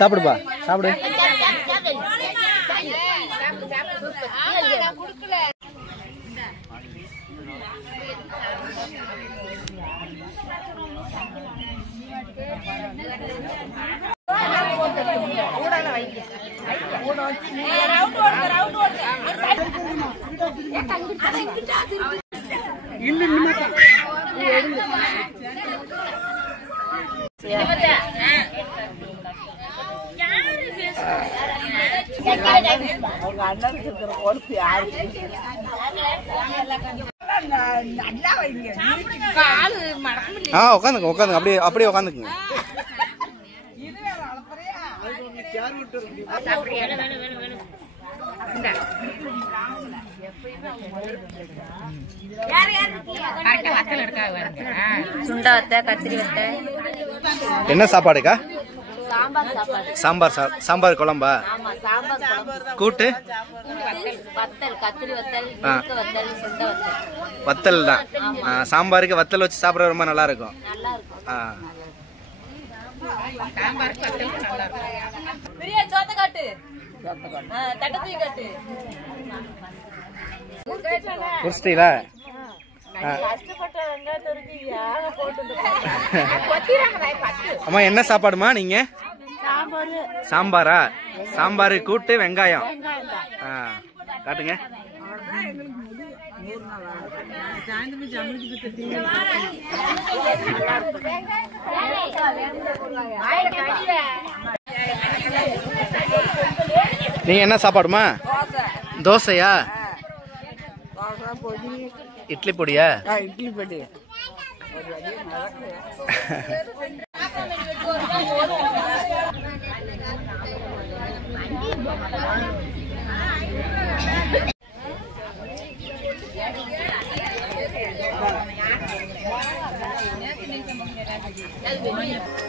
சாப்பிடுப்பா சாப்பிடு. உட்காந்துங்க உட்காந்துங்க அப்படியே அப்படியே உட்காந்துக்குங்க. சுண்டை வத்தை, கத்திரி வத்தை. என்ன சாப்பாடுக்கா? சாம்பார். சாம்பார் குழம்பா? கூட்டு? வத்தல், கத்திரி வத்தல், வத்தல், சுண்டை வத்தல். வத்தல் தான். சாம்பாருக்கு வத்தல் வச்சு சாப்பிட ரொம்ப நல்லா இருக்கும். குடிச்சிட்டீங்களா? அம்மா என்ன சாப்பாடுமா நீங்க? சாம்பாரா? சாம்பார் கூட்டு வெங்காயம். காட்டுங்க. நீங்க என்ன சாப்பாடுமா? தோசையா? இட்லி பொடியா? இட்லி பொடி. That's